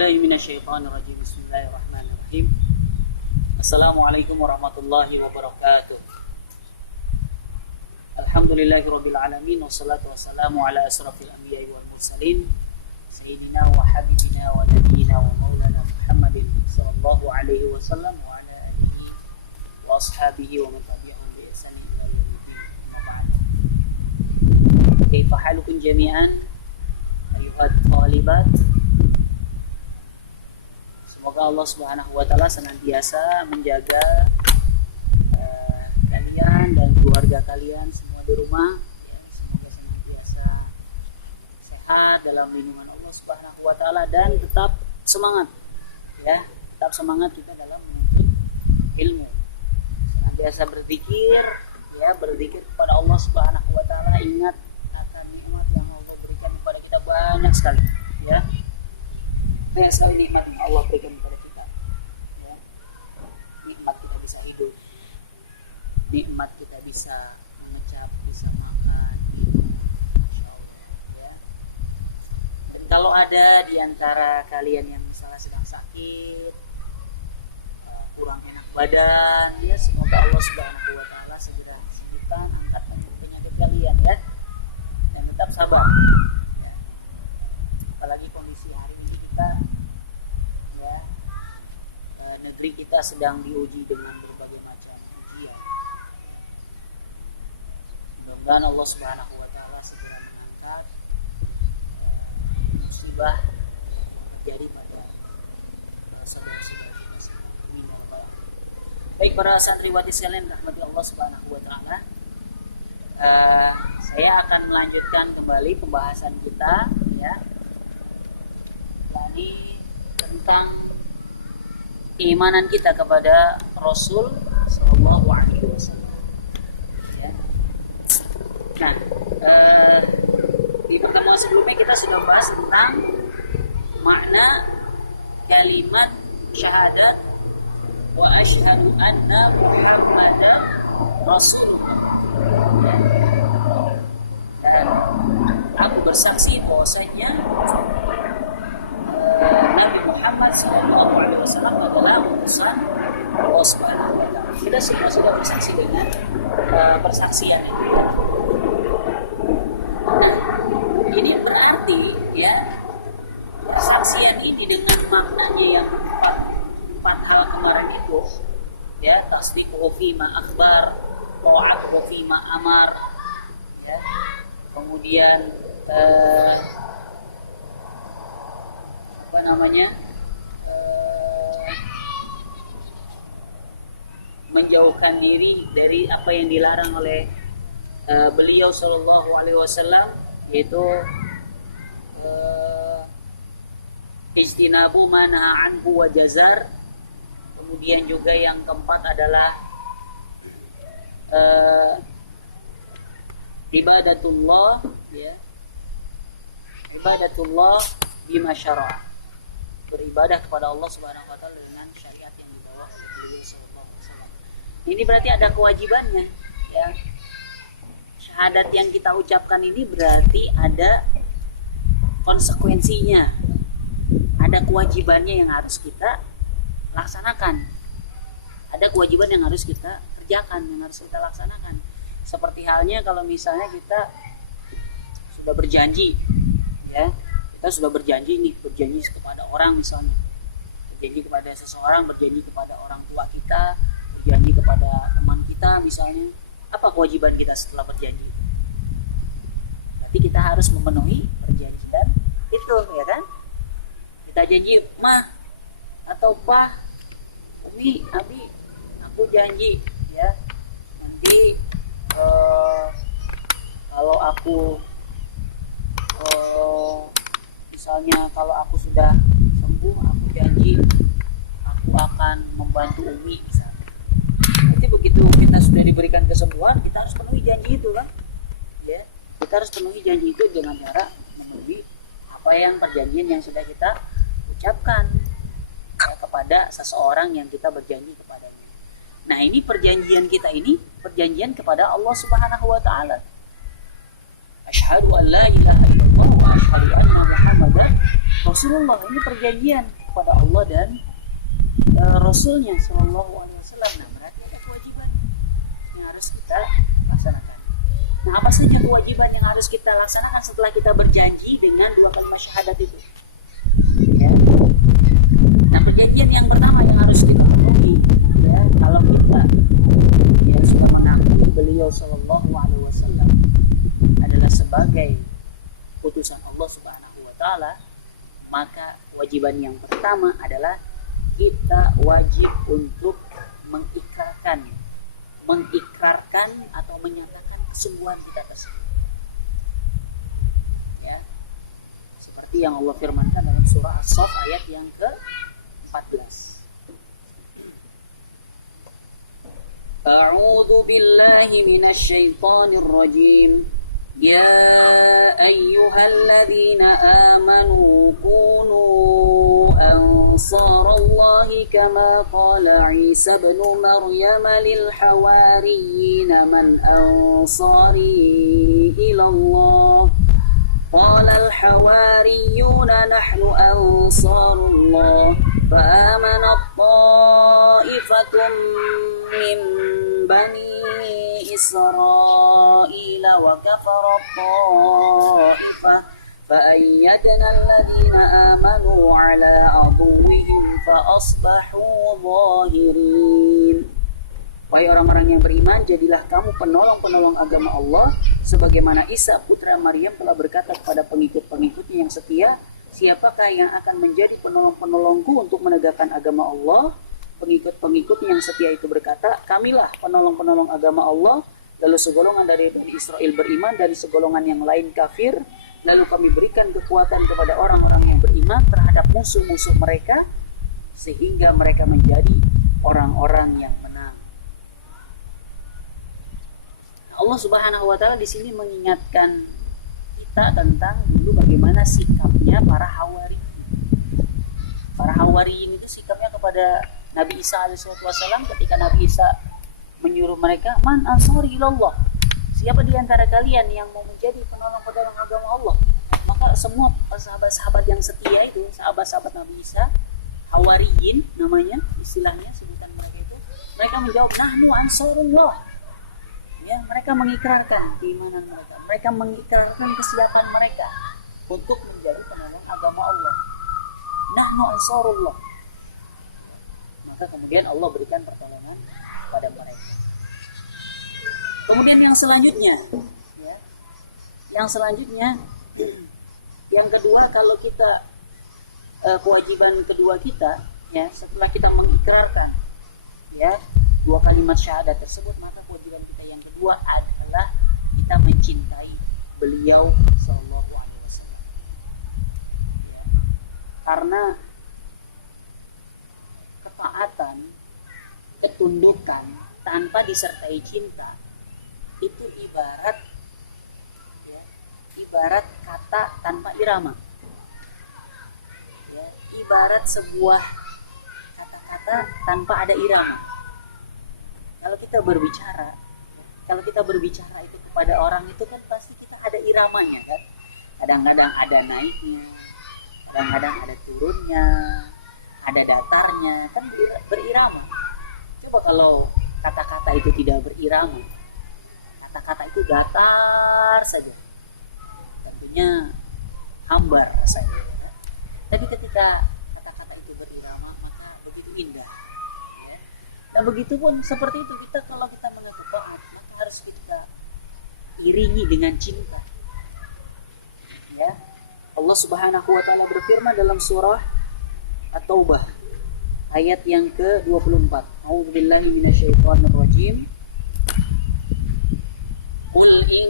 billahi minasyaitonir rajim. Bismillahirrahmanirrahim. Assalamualaikum warahmatullahi wabarakatuh. Alhamdulillahirabbil alamin wassalatu wassalamu ala asrafil anbiya'i wal mursalin sayyidina wa habibina wa nabiyyina wa maulana Muhammadin sallallahu alaihi wasallam wa ala alihi wa ashabihi wa man tabi'ahum bi ihsan ila yaumil din. Kaifa halukum jami'an ayuhat thalibat? Semoga Allah Subhanahu wa taala senantiasa menjaga kalian dan keluarga kalian semua di rumah ya, semoga senantiasa sehat dalam lindungan Allah Subhanahu wa taala dan tetap semangat ya, tetap semangat juga dalam menuntut ilmu. Senantiasa berzikir ya, berzikir kepada Allah Subhanahu wa taala, ingat akan nikmat yang Allah berikan kepada kita banyak sekali ya. Banyak sekali nikmat yang Allah berikan kepada kita ya. Nikmat kita bisa hidup, nikmat kita bisa mengecap, bisa makan, minum, Masya Allah ya. Dan kalau ada di antara kalian yang misalnya sedang sakit, kurang enak badan ya, semoga Allah Subhanahu wa taala segera sembuhkan, angkat penyakit kalian ya, dan tetap sabar ya. Apalagi kondisi hari ini kita ya, negeri kita sedang diuji dengan berbagai macam ujian. Mudah-mudahan Allah Subhanahu wa taala segera mengangkat musibah terjadi pada saudara-saudara kita. Amin ya rabbal alamin. Baik para santriwati sekalian rahmati Allah Subhanahu wa taala. Saya akan melanjutkan kembali pembahasan kita ya. Ini tentang keimanan kita kepada Rasul Sallallahu Alaihi Wasallam. Ya. Nah, di pertemuan sebelumnya kita sudah bahas tentang makna kalimat syahadat wa asyhadu anna Muhammadan Rasulullah. Ya. Dan aku bersaksi bahwasanya Nabi Muhammad SAW adalah utusan Allah Subhanahu wa taala. Kita semua sudah bersaksi dengan persaksian itu. Nah, ini berarti ya, persaksian ini dengan maknanya yang empat hal kemarin itu ya, tasdiquhu fima akhbar, ta'atuhu fima amar ya. Kemudian menjauhkan diri dari apa yang dilarang oleh beliau Sallallahu Alaihi Wasallam, yaitu ijtinabu ma naha anhu wa jazar. Kemudian juga yang keempat adalah ibadatullah ya, ibadatullah bima syara'a, beribadah kepada Allah Subhanahu wa taala dengan syariat yang dibawa oleh beliau sallallahu alaihi wasallam. Ini berarti ada kewajibannya ya. Syahadat yang kita ucapkan ini berarti ada konsekuensinya. Ada kewajibannya yang harus kita laksanakan. Ada kewajiban yang harus kita kerjakan, yang harus kita laksanakan. Seperti halnya kalau misalnya kita sudah berjanji ya. Kita sudah berjanji kepada orang, misalnya berjanji kepada seseorang, berjanji kepada orang tua kita, berjanji kepada teman kita misalnya. Apa kewajiban kita setelah berjanji? Berarti kita harus memenuhi perjanjian itu ya kan. Kita janji, mah atau pak, umi, abi, aku janji ya, nanti kalau aku misalnya kalau aku sudah sembuh, aku janji aku akan membantu umi misalnya. Nanti begitu kita sudah diberikan kesembuhan, kita harus penuhi janji itu kan ya. Kita harus penuhi janji itu dengan cara memenuhi apa yang perjanjian yang sudah kita ucapkan ya, kepada seseorang yang kita berjanji kepadanya. Nah, ini perjanjian kita ini perjanjian kepada Allah Subhanahu wa taala. Asyhadu an la ilaha illallah wa asyhadu anna Muhammadan Rasulullah. Ini perjanjian kepada Allah dan Rasulnya Shallallahu Alaihi Wasallam. Nah, berarti ada kewajiban yang harus kita laksanakan. Nah, apa saja kewajiban yang harus kita laksanakan setelah kita berjanji dengan dua kalimat syahadat itu? Ya. Nah, perjanjian yang pertama yang harus kita penuhi, ya, kalau kita yang sudah mengakui beliau Shallallahu Alaihi Wasallam adalah sebagai putusan Allah Subhanahu Wa Taala, maka kewajiban yang pertama adalah kita wajib untuk mengikrarkan atau menyatakan kesungguhan kita tersebut. Ya. Seperti yang Allah firmankan dalam surah As-Saff ayat yang ke-14. A'udzu billahi minasy syaithanir rajim. Ya ayyuhalladzina amanu kunu ansarallahi kama qala Isa ibn Maryam lil hawariyyin man ansari ila Allah qala al hawariyuna nahnu ansarullah fa amanat ta'ifatun min bani إسرائيل وكفر الطائفة فأيدنا الذين آمنوا على عدوهم فأصبحوا ظاهرين. Wahai orang-orang yang beriman, jadilah kamu penolong-penolong agama Allah, sebagaimana Isa putra Maryam telah berkata kepada pengikut-pengikutnya yang setia, siapakah yang akan menjadi penolong-penolongku untuk menegakkan agama Allah? Pengikut-pengikutnya yang setia itu berkata, kamilah penolong-penolong agama Allah. Lalu segolongan dari Bani Israel beriman, dari segolongan yang lain kafir. Lalu kami berikan kekuatan kepada orang-orang yang beriman terhadap musuh-musuh mereka, sehingga mereka menjadi orang-orang yang menang. Allah Subhanahu Wa Taala di sini mengingatkan kita tentang dulu bagaimana sikapnya para hawari. Para hawariin itu sikapnya kepada Nabi Isa alaihissalam ketika Nabi Isa menyuruh mereka, man ansari ilallah, siapa di antara kalian yang mau menjadi penolong-penolong agama Allah? Maka semua sahabat-sahabat yang setia itu, sahabat-sahabat Nabi Isa, hawariyin namanya, istilahnya sebutan mereka itu, mereka menjawab, nahnu ansarullah. Ya, mereka mengikrarkan keimanan mereka, mereka mengikrarkan kesiapan mereka untuk menjadi penolong agama Allah. Nahnu ansarullah. Maka kemudian Allah berikan pertolongan pada mereka. Kemudian yang selanjutnya, ya, yang kedua, kalau kita kewajiban kedua kita, ya, setelah kita mengikrarkan, ya, dua kalimat syahadat tersebut, maka kewajiban kita yang kedua adalah kita mencintai beliau Sallallahu Alaihi Wasallam. Ya, karena ketaatan, ketundukan tanpa disertai cinta itu ibarat, ya, ibarat kata tanpa irama, ya, ibarat sebuah kata-kata tanpa ada irama. Kalau kita berbicara itu kepada orang itu kan pasti kita ada iramanya kan. Kadang-kadang ada naiknya, kadang-kadang ada turunnya, ada datarnya, kan berirama. Coba kalau kata-kata itu tidak berirama, kata-kata itu datar saja, tentunya hambar rasanya. Ya. Tapi ketika kata-kata itu berirama, maka begitu indah. Ya. Dan begitu pun seperti itu kita, kalau kita mengaku taat, maka harus kita iringi dengan cinta. Ya. Allah Subhanahu Wa Taala berfirman dalam surah At-Taubah ayat yang ke-24. A'udzubillahi minasyaitonir rajim. Qul in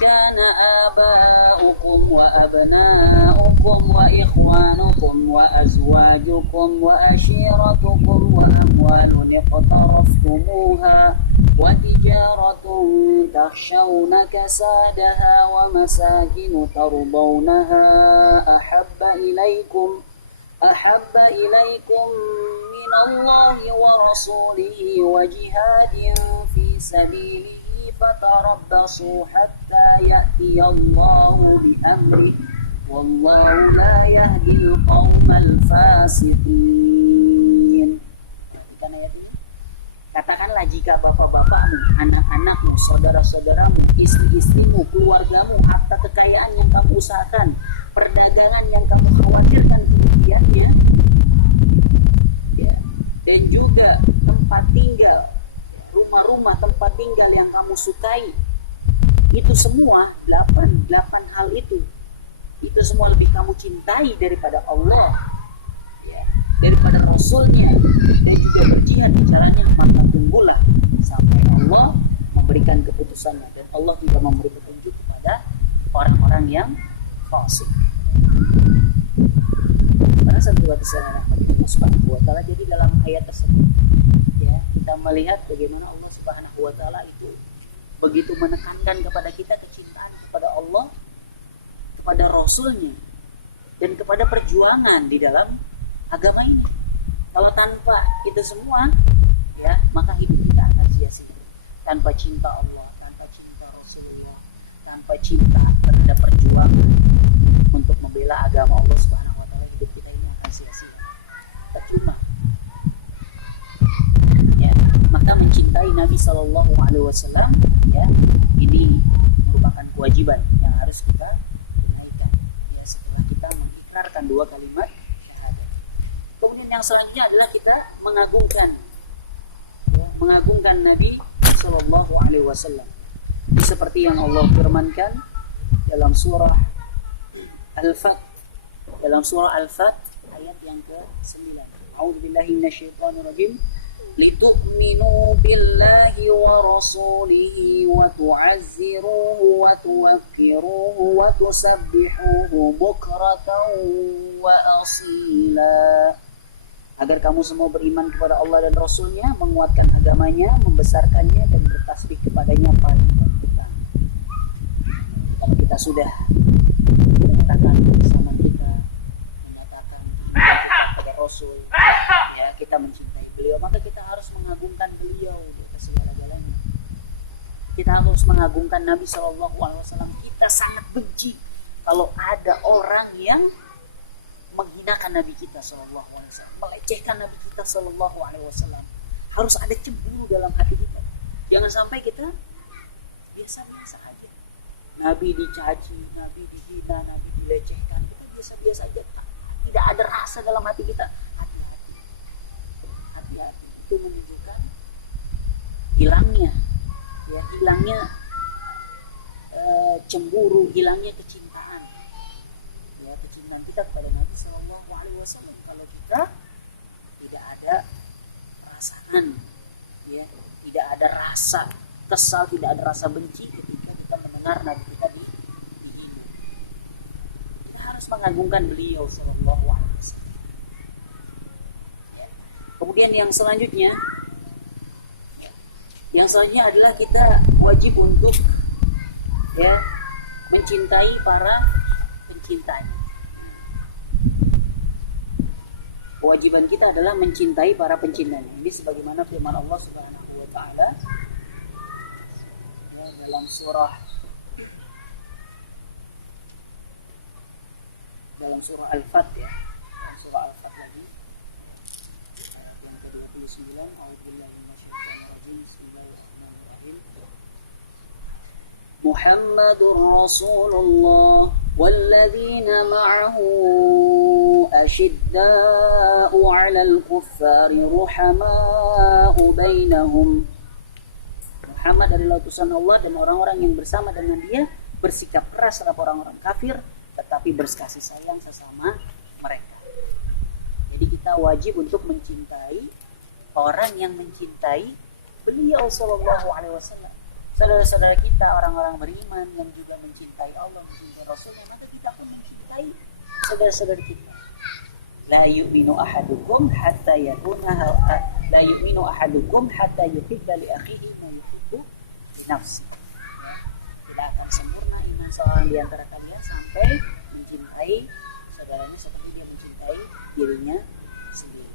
kana aba'ukum wa abna'ukum wa ikhwanukum wa azwajukum wa ashiratukum wa amwalun iqtaraftumuha wa tijaratun takhshawna kasadaha wa masakin tardawnaha أحب إليكم من الله ورسوله وجهاد في سبيله فتربصوا حتى يأتي الله بأمره Wallahu la yahdil qaumal fasiqin. Perhatikan ayat ini. Katakanlah jika bapak-bapakmu, anak-anakmu, saudara-saudaramu, istri-istrimu, keluargamu, harta kekayaan yang kamu usahakan, perdagangan yang kamu khawatirkan kerugiannya, ya, dan juga tempat tinggal, rumah-rumah tempat tinggal yang kamu sukai, itu semua 8 hal itu semua lebih kamu cintai daripada Allah, ya, daripada Rasulnya, dan juga berjihad caranya, maka tunggulah sampai Allah memberikan keputusannya, dan Allah juga memberi petunjuk kepada orang-orang yang fasik. Karena satu kesalahan Allah Subhanahu wa taala. Jadi dalam ayat tersebut, ya, kita melihat bagaimana Allah Subhanahu wa taala itu begitu menekankan kepada kita kecintaan kepada Allah, kepada Rasulnya, dan kepada perjuangan di dalam agama ini. Kalau tanpa itu semua, ya, maka hidup kita akan sia-sia. Tanpa cinta Allah, tanpa cinta Rasulullah, tanpa cinta terhadap perjuangan untuk membela agama Allah Subhanahu wa taala, hidup kita ini akan sia-sia. Percuma. Ya, maka mencintai Nabi Shallallahu alaihi wasallam, ya, ini merupakan kewajiban yang harus kita tunaikan, ya, setelah kita mengikrarkan 2 kalimat syahadat. Kemudian yang selanjutnya adalah kita mengagungkan, ya, mengagungkan Nabi Shallallahu alaihi wasallam. Seperti yang Allah firmankan dalam surah Al-Fat, ayat yang ke-9. A'udzubillahi minasyaitonirrajim. Litu'minu billahi wa rasulihi wa tu'azziruhu wa tuwaqqiruhu wa tusabbihuhu bukratan wa asila. Agar kamu semua beriman kepada Allah dan Rasulnya, menguatkan agamanya, membesarkannya, dan bertasbih kepadanya pagi dan petang. Kalau kita sudah menyatakan bersama kita, menyatakan kita kepada Rasul, ya, kita mencintai beliau, maka kita harus mengagungkan beliau di atas segala-galanya. Kita harus mengagungkan Nabi Shallallahu alaihi wasallam. Kita sangat benci kalau ada orang yang menghinakan Nabi kita Shallallahu alaihi wasallam, melecehkan Nabi kita Shallallahu alaihi wasallam. Harus ada cemburu dalam hati kita. Jangan sampai kita biasa-biasa aja. Nabi dicaci, Nabi dihina, Nabi dilecehkan, kita biasa-biasa aja. Tidak ada rasa dalam hati kita. Hati-hati. Itu menunjukkan hilangnya cemburu, hilangnya kecintaan. Ya, kecintaan kita kepada Nabi Sallallahu Alaihi Wasallam. Kalau kita tidak ada perasaan, ya, tidak ada rasa kesal, tidak ada rasa benci ketika kita mendengar Nabi kita dihina. Kita harus mengagungkan beliau Sallallahu Alaihi Wasallam. Ya. Kemudian yang selanjutnya adalah kita wajib untuk, ya, mencintai para pencintanya. Kewajiban kita adalah mencintai para pencintanya. Ini sebagaimana firman Allah Subhanahu wa taala, ya, dalam surah Al-Fat, ya. Dalam surah Al-Fat lagi ayat yang ke-29. A'udzubillahi minasyaitonirrajim. Bismillahirrahmanirrahim. Muhammadur Rasulullah walladzina ma'ahu asyidda'u 'alal kuffari ruhama'u bainahum. Muhammad adalah utusan Allah, dan orang-orang yang bersama dengan dia bersikap keras terhadap orang-orang kafir, tetapi berkasih sayang sesama mereka. Jadi kita wajib untuk mencintai orang yang mencintai beliau Sallallahu Alaihi Wasallam. Saudara-saudara kita, orang-orang beriman yang juga mencintai Allah, mencintai Rasulnya, maka kita pun mencintai saudara-saudara kita. La yu'minu ahadukum hatta yuhibba li akhihi ma yuhibbu li nafsihi. Tidak akan sempurna iman seorang di antara kalian sampai mencintai saudaranya seperti dia mencintai dirinya sendiri.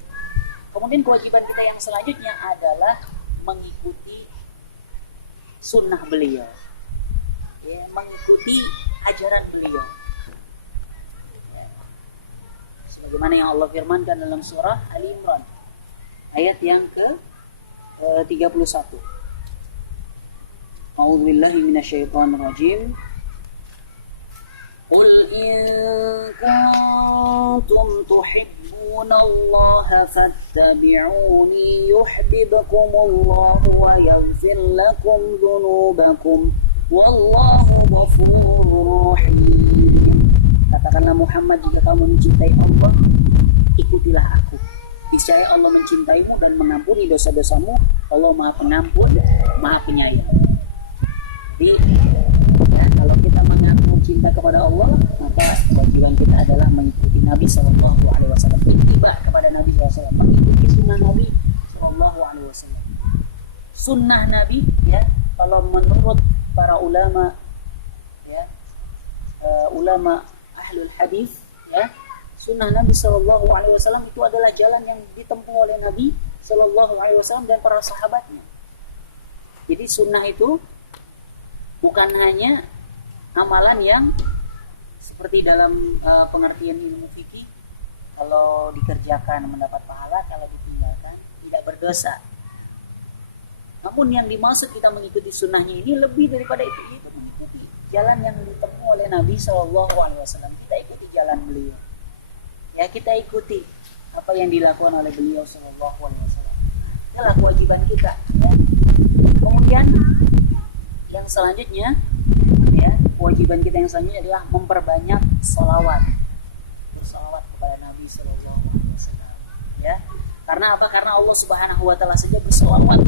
Kemudian kewajiban kita yang selanjutnya adalah mengikuti sunnah beliau, ya, mengikuti ajaran beliau. Bagaimana yang Allah firmankan dalam surah Ali Imran ayat yang ke 31. A'udzubillahi minasyaitonirrajim. Qul in kuntum tuhibbunallaha fattabi'uni yuhibbukumullahu wa yaghfir lakum dzunubakum wallahu ghafurur rahim. Katakanlah Muhammad, jika kamu mencintai Allah, ikutilah aku. Niscaya Allah mencintaimu dan mengampuni dosa-dosamu. Allah Maha Pengampun, Maha Penyayang. Jadi, ya, kalau kita mengaku cinta kepada Allah, maka kewajiban kita adalah mengikuti Nabi Sallallahu Alaihi Wasallam, ittiba kepada Nabi SAW, mengikuti sunnah Nabi Sallallahu Alaihi Wasallam. Sunnah Nabi, ya, kalau menurut para ulama, ya, ulama ahlul hadis, ya, sunnah Nabi Sallallahu Alaihi Wasallam itu adalah jalan yang ditempuh oleh Nabi Sallallahu Alaihi Wasallam dan para sahabatnya. Jadi sunnah itu bukan hanya amalan yang seperti dalam pengertian ilmu fikih, kalau dikerjakan mendapat pahala, kalau ditinggalkan tidak berdosa. Namun yang dimaksud kita mengikuti sunnahnya ini lebih daripada itu, yaitu mengikuti jalan yang ditempuh oleh Nabi Sallallahu Alaihi Wasallam. Kita ikuti jalan beliau. Ya, kita ikuti apa yang dilakukan oleh beliau Sallallahu Alaihi Wasallam. Itulah kewajiban kita. Ya. Kemudian yang selanjutnya, ya, kewajiban kita yang selanjutnya adalah memperbanyak salawat, bersalawat kepada Nabi Sallallahu Alaihi Wasallam. Ya, karena apa? Karena Allah Subhanahu Wa Taala saja bersalawat.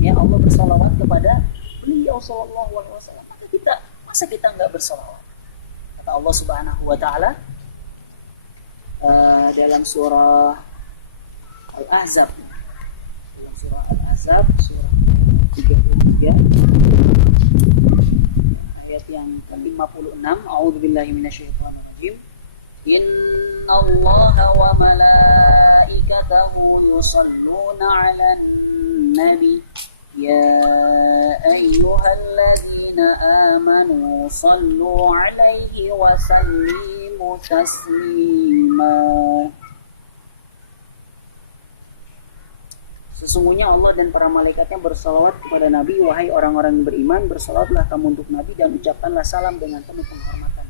Ya, Allah bersalawat kepada beliau Sallallahu Alaihi Wasallam. Masa kita nggak bersalawat? Kata Allah Subhanahu Wa Taala dalam surah Al-Ahzab, surah 33 ayat yang ke-56. A'udzubillahi minasyaitonirrajim. Innallaha wa malaikatahu yusholluna 'alan nabi ya ayyuhalladzina amanu shallu 'alaihi wa sallimu taslima. Sesungguhnya Allah dan para malaikatnya bersalawat kepada Nabi. Wahai orang-orang yang beriman, bersalawatlah kamu untuk Nabi dan ucapkanlah salam dengan penuh penghormatan.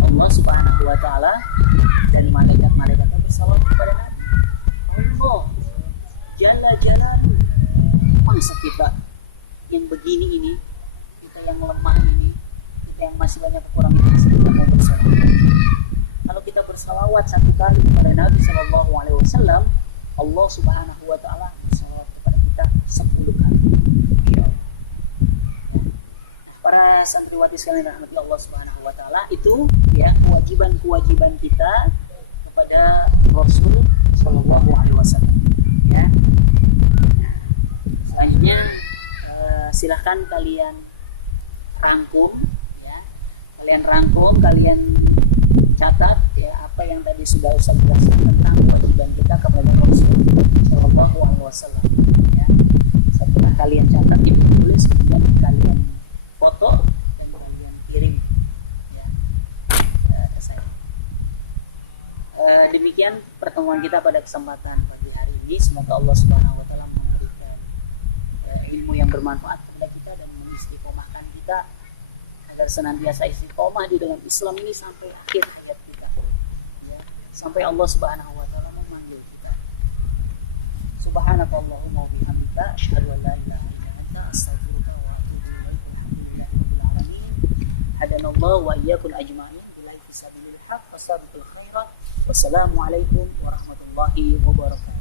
Allah Subhanahu Wa Taala dan malaikat-malaikatnya bersalawat kepada Nabi. Allah jalan-jalan, masa kita yang begini ini, kita yang lemah ini, kita yang masih banyak kekurangan, kita mau bersalawat. Kalau kita bersalawat satu kali kepada Nabi Sallallahu Alaihi Wasallam, Allah Subhanahu Wa Taala bersalawat kepada kita 10 kali. Ya. Para santriwati sekalian rahmati Allah Subhanahu Wa Taala, itu ya kewajiban kita kepada Rasul Sallallahu Alaihi Wasallam. Ya. Selanjutnya silahkan kalian rangkum, ya. Kalian catat ya apa yang tadi sudah Ustaz jelaskan tentang kewajiban kita kepada Rasul Sallallahu Alaihi Wasallam. Ya. Setelah kalian catat yang ditulis, kemudian kalian foto dan kalian kirim, ya, ke saya. Demikian pertemuan kita pada kesempatan pagi hari ini. Semoga Allah Subhanahu Wa Taala memberikan ilmu yang bermanfaat kepada kita dan mengistiqomahkan kita agar senantiasa istiqomah di dalam Islam ini sampai akhir hayat kita, ya, sampai Allah Subhanahu Wa Taala memanggil kita. Subhanakallahumma wa bihamdika asyhadu an la ilaha illa anta astaghfiruka wa atubu ilaik. Alhamdulillahirabbil alamin. Hadanallahu wa iyyakum ajma'in billahi fisabilil haq wasabiqul khairat. Wassalamualaikum warahmatullahi wabarakatuh.